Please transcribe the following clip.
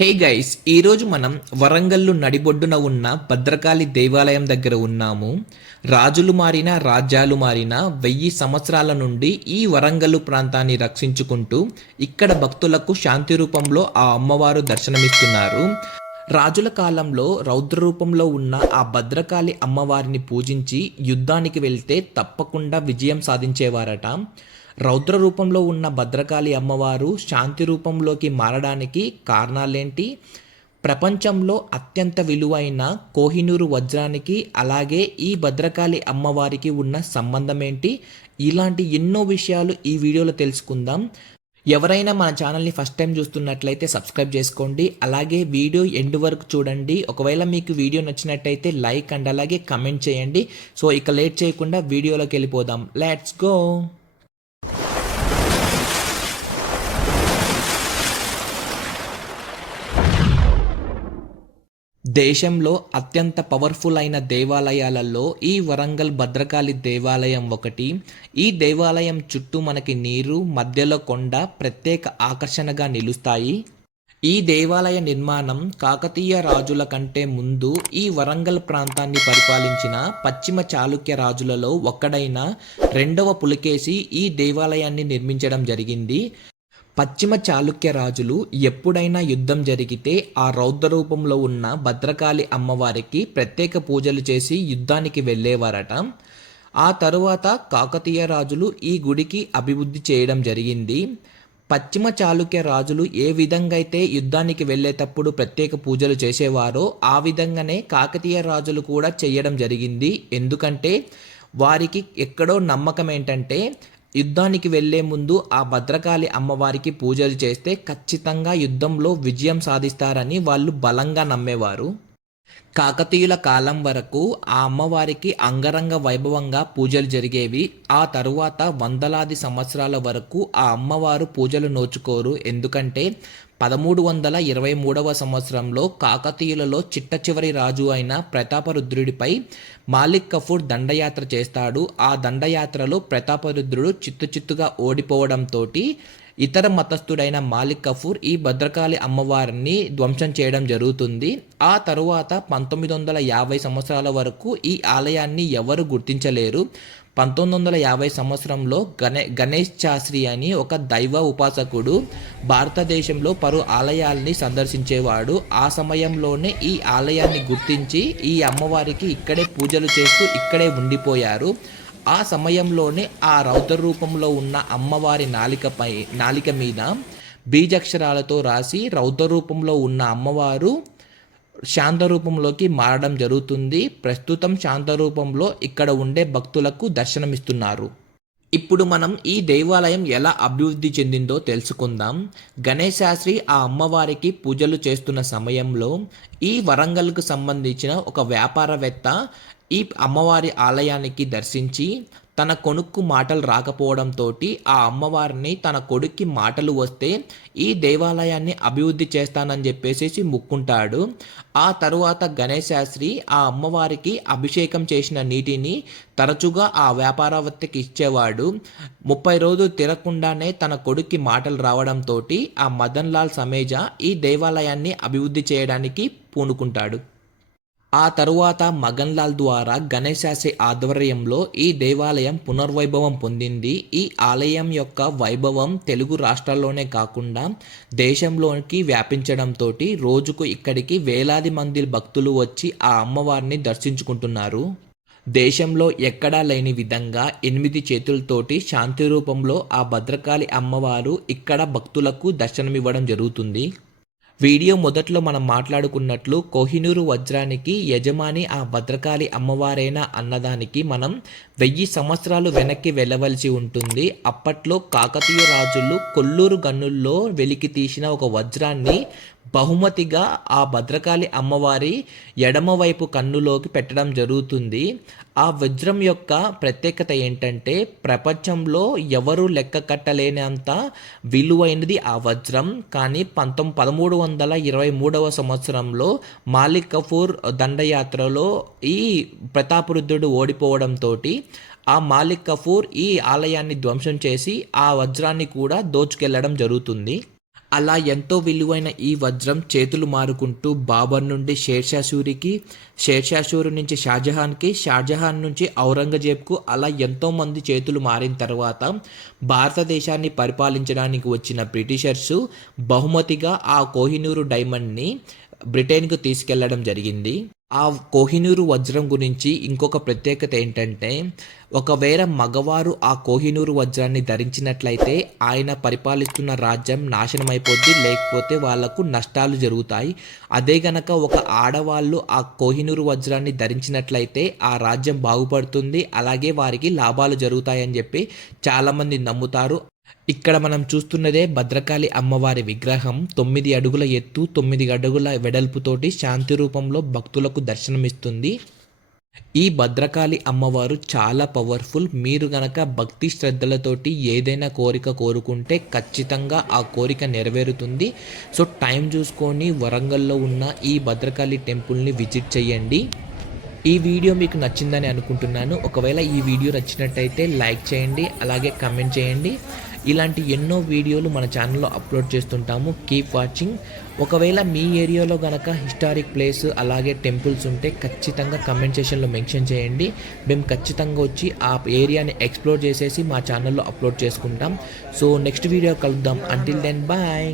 Hey guys, ఈరోజు మనం వరంగల్లు నడిబొడ్డున ఉన్న భద్రకాళి దేవాలయం దగ్గర ఉన్నాము. రాజులు మారినా రాజ్యాలు మారినా 1000 సంవత్సరాల నుండి ఈ వరంగల్లు ప్రాంతాన్ని రక్షించుకుంటూ ఇక్కడ భక్తులకు శాంతి రూపంలో ఆ అమ్మవారు దర్శనమిస్తున్నారు. రాజుల కాలంలో రౌద్ర రూపంలో ఉన్న ఆ భద్రకాళి అమ్మవారిని పూజించి యుద్ధానికి వెళ్తే తప్పకుండా విజయం సాధించేవారట. రౌద్ర రూపంలో ఉన్న భద్రకాళి అమ్మవారు శాంతి రూపంలోకి మారడానికి కారణాలేంటి? ప్రపంచంలో అత్యంత విలువైన కోహినూరు వజ్రానికి అలాగే ఈ భద్రకాళి అమ్మవారికి ఉన్న సంబంధం ఏంటి? ఇలాంటి ఎన్నో విషయాలు ఈ వీడియోలో తెలుసుకుందాం. ఎవరైనా మన ఛానల్ని ఫస్ట్ టైం చూస్తున్నట్లయితే సబ్స్క్రైబ్ చేసుకోండి. అలాగే వీడియో ఎండ్ వరకు చూడండి. ఒకవేళ మీకు వీడియో నచ్చినట్టయితే లైక్ అండ్ అలాగే కమెంట్ చేయండి. సో ఇక లేట్ చేయకుండా వీడియోలోకి వెళ్ళిపోదాం. Let's go. దేశంలో అత్యంత పవర్ఫుల్ అయిన దేవాలయాలలో ఈ వరంగల్ భద్రకాళి దేవాలయం ఒకటి. ఈ దేవాలయం చుట్టూ మనకి నీరు, మధ్యలో కొండ ప్రత్యేక ఆకర్షణగా నిలుస్తాయి. ఈ దేవాలయ నిర్మాణం కాకతీయ రాజుల కంటే ముందు ఈ వరంగల్ ప్రాంతాన్ని పరిపాలించిన పశ్చిమ చాళుక్య రాజులలో ఒక్కడైన రెండవ పులికేశి ఈ దేవాలయాన్ని నిర్మించడం జరిగింది. పశ్చిమ చాళుక్య రాజులు ఎప్పుడైనా యుద్ధం జరిగితే ఆ రౌద్ర రూపంలో ఉన్న భద్రకాళి అమ్మవారికి ప్రత్యేక పూజలు చేసి యుద్ధానికి వెళ్ళేవారట. ఆ తరువాత కాకతీయ రాజులు ఈ గుడికి అభివృద్ధి చేయడం జరిగింది. పశ్చిమ చాళుక్య రాజులు ఏ విధంగా అయితే యుద్ధానికి వెళ్ళేటప్పుడు ప్రత్యేక పూజలు చేసేవారో ఆ విధంగానే కాకతీయ రాజులు కూడా చేయడం జరిగింది. ఎందుకంటే వారికి ఎక్కడో నమ్మకం ఏంటంటే యుద్ధానికి వెళ్లే ముందు ఆ భద్రకాళి అమ్మవారికి పూజలు చేస్తే ఖచ్చితంగా యుద్ధంలో విజయం సాధిస్తారని వాళ్ళు బలంగా నమ్మేవారు. కాకతీయుల కాలం వరకు ఆ అమ్మవారికి అంగరంగ వైభవంగా పూజలు జరిగేవి. ఆ తరువాత వందలాది సంవత్సరాల వరకు ఆ అమ్మవారు పూజలు నోచుకోరు. ఎందుకంటే 1323వ సంవత్సరంలో కాకతీయులలో చిట్ట చివరి రాజు అయిన ప్రతాపరుద్రుడిపై మాలిక్ కఫూర్ దండయాత్ర చేస్తాడు. ఆ దండయాత్రలో ప్రతాపరుద్రుడు చిత్తుచిత్తుగా ఓడిపోవడంతో ఇతర మతస్థుడైన మాలిక్ కఫూర్ ఈ భద్రకాళి అమ్మవారిని ధ్వంసం చేయడం జరుగుతుంది. ఆ తరువాత 1950 సంవత్సరాల వరకు ఈ ఆలయాన్ని ఎవరు గుర్తించలేరు. 1950 సంవత్సరంలో గణేష్ శాస్త్రి అని ఒక దైవ ఉపాసకుడు భారతదేశంలో పలు ఆలయాల్ని సందర్శించేవాడు. ఆ సమయంలోనే ఈ ఆలయాన్ని గుర్తించి ఈ అమ్మవారికి ఇక్కడే పూజలు చేస్తూ ఇక్కడే ఉండిపోయారు. ఆ సమయంలోనే ఆ రౌద్ర రూపంలో ఉన్న అమ్మవారి నాలిక మీద బీజాక్షరాలతో రాసి రౌద్ర రూపంలో ఉన్న అమ్మవారు శాంత రూపంలోకి మారడం జరుగుతుంది. ప్రస్తుతం శాంత రూపంలో ఇక్కడ ఉండే భక్తులకు దర్శనమిస్తున్నారు. ఇప్పుడు మనం ఈ దేవాలయం ఎలా అభివృద్ధి చెందిందో తెలుసుకుందాం. గణేష్ శాస్త్రి ఆ అమ్మవారికి పూజలు చేస్తున్న సమయంలో ఈ వరంగల్కు సంబంధించిన ఒక వ్యాపారవేత్త ఈ అమ్మవారి ఆలయానికి దర్శించి తన కొడుక్కు మాటలు రాకపోవడంతో ఆ అమ్మవారిని తన కొడుక్కి మాటలు వస్తే ఈ దేవాలయాన్ని అభివృద్ధి చేస్తానని చెప్పేసి ముక్కుంటాడు. ఆ తరువాత గణేష్ శాస్త్రి ఆ అమ్మవారికి అభిషేకం చేసిన నీటిని తరచుగా ఆ వ్యాపారవేత్తకి ఇచ్చేవాడు. 30 రోజులు తిరగకుండానే తన కొడుక్కి మాటలు రావడంతో ఆ మదన్ లాల్ సమేజా ఈ దేవాలయాన్ని అభివృద్ధి చేయడానికి పూనుకుంటాడు. ఆ తరువాత మగన్ లాల్ ద్వారా గణేష్ శాస్త్రి ఆధ్వర్యంలో ఈ దేవాలయం పునర్వైభవం పొందింది. ఈ ఆలయం యొక్క వైభవం తెలుగు రాష్ట్రాల్లోనే కాకుండా దేశంలోకి వ్యాపించడంతో రోజుకు ఇక్కడికి వేలాది మంది భక్తులు వచ్చి ఆ అమ్మవారిని దర్శించుకుంటున్నారు. దేశంలో ఎక్కడా లేని విధంగా 8 చేతులతోటి శాంతి రూపంలో ఆ భద్రకాళి అమ్మవారు ఇక్కడ భక్తులకు దర్శనమివ్వడం జరుగుతుంది. వీడియో మొదట్లో మనం మాట్లాడుకున్నట్లు కోహినూరు వజ్రానికి యజమాని ఆ భద్రకాళి అమ్మవారేనా అన్నదానికి మనం 1000 సంవత్సరాలు వెనక్కి వెళ్ళవలసి ఉంటుంది. అప్పట్లో కాకతీయ రాజులు కొల్లూరు గనుల్లో వెలికి తీసిన ఒక వజ్రాన్ని బహుమతిగా ఆ భద్రకాళి అమ్మవారి ఎడమవైపు కన్నులోకి పెట్టడం జరుగుతుంది. ఆ వజ్రం యొక్క ప్రత్యేకత ఏంటంటే ప్రపంచంలో ఎవరు లెక్క కట్టలేనంత విలువైనది ఆ వజ్రం. కానీ 1323వ సంవత్సరంలో మాలిక్ కఫూర్ దండయాత్రలో ఈ ప్రతాపరుద్రుడు ఓడిపోవడంతో ఆ మాలిక్ కఫూర్ ఈ ఆలయాన్ని ధ్వంసం చేసి ఆ వజ్రాన్ని కూడా దోచుకెళ్లడం జరుగుతుంది. అలా ఎంతో విలువైన ఈ వజ్రం చేతులు మారుకుంటూ బాబర్ నుండి షేర్షా షేర్షాసూరు నుంచి షాజహాన్కి, షాజహాన్ నుంచి ఔరంగజేబ్కు అలా ఎంతోమంది చేతులు మారిన తర్వాత భారతదేశాన్ని పరిపాలించడానికి వచ్చిన బ్రిటిషర్సు బహుమతిగా ఆ కోహినూరు డైమండ్ని బ్రిటన్కు తీసుకెళ్లడం జరిగింది. ఆ కోహినూరు వజ్రం గురించి ఇంకొక ప్రత్యేకత ఏంటంటే, ఒకవేళ మగవారు ఆ కోహినూరు వజ్రాన్ని ధరించినట్లయితే ఆయన పరిపాలిస్తున్న రాజ్యం నాశనమైపోద్ది, లేకపోతే వాళ్లకు నష్టాలు జరుగుతాయి. అదే గనక ఒక ఆడవాళ్ళు ఆ కోహినూరు వజ్రాన్ని ధరించినట్లయితే ఆ రాజ్యం బాగుపడుతుంది, అలాగే వారికి లాభాలు జరుగుతాయని చెప్పి చాలామంది నమ్ముతారు. ఇక్కడ మనం చూస్తున్నదే భద్రకాళి అమ్మవారి విగ్రహం 9 అడుగుల ఎత్తు, 9 అడుగుల వెడల్పుతోటి శాంతి రూపంలో భక్తులకు దర్శనమిస్తుంది. ఈ భద్రకాళి అమ్మవారు చాలా పవర్ఫుల్. మీరు గనక భక్తి శ్రద్ధలతోటి ఏదైనా కోరిక కోరుకుంటే ఖచ్చితంగా ఆ కోరిక నెరవేరుతుంది. సో టైం చూసుకొని వరంగల్లో ఉన్న ఈ భద్రకాళి టెంపుల్ని విజిట్ చేయండి. ఈ వీడియో మీకు నచ్చిందని అనుకుంటున్నాను. ఒకవేళ ఈ వీడియో నచ్చినట్టయితే లైక్ చేయండి, అలాగే కమెంట్ చేయండి. ఇలాంటి ఎన్నో వీడియోలు మన ఛానల్లో అప్లోడ్ చేస్తుంటాము. Keep watching. ఒకవేళ మీ ఏరియాలో కనుక హిస్టారిక్ ప్లేస్ అలాగే టెంపుల్స్ ఉంటే ఖచ్చితంగా కమెంట్ సెషన్లో మెన్షన్ చేయండి. మేము ఖచ్చితంగా వచ్చి ఆ ఏరియాని ఎక్స్ప్లోర్ చేసేసి మా ఛానల్లో అప్లోడ్ చేసుకుంటాం. సో నెక్స్ట్ వీడియో కలుద్దాం. Until then bye.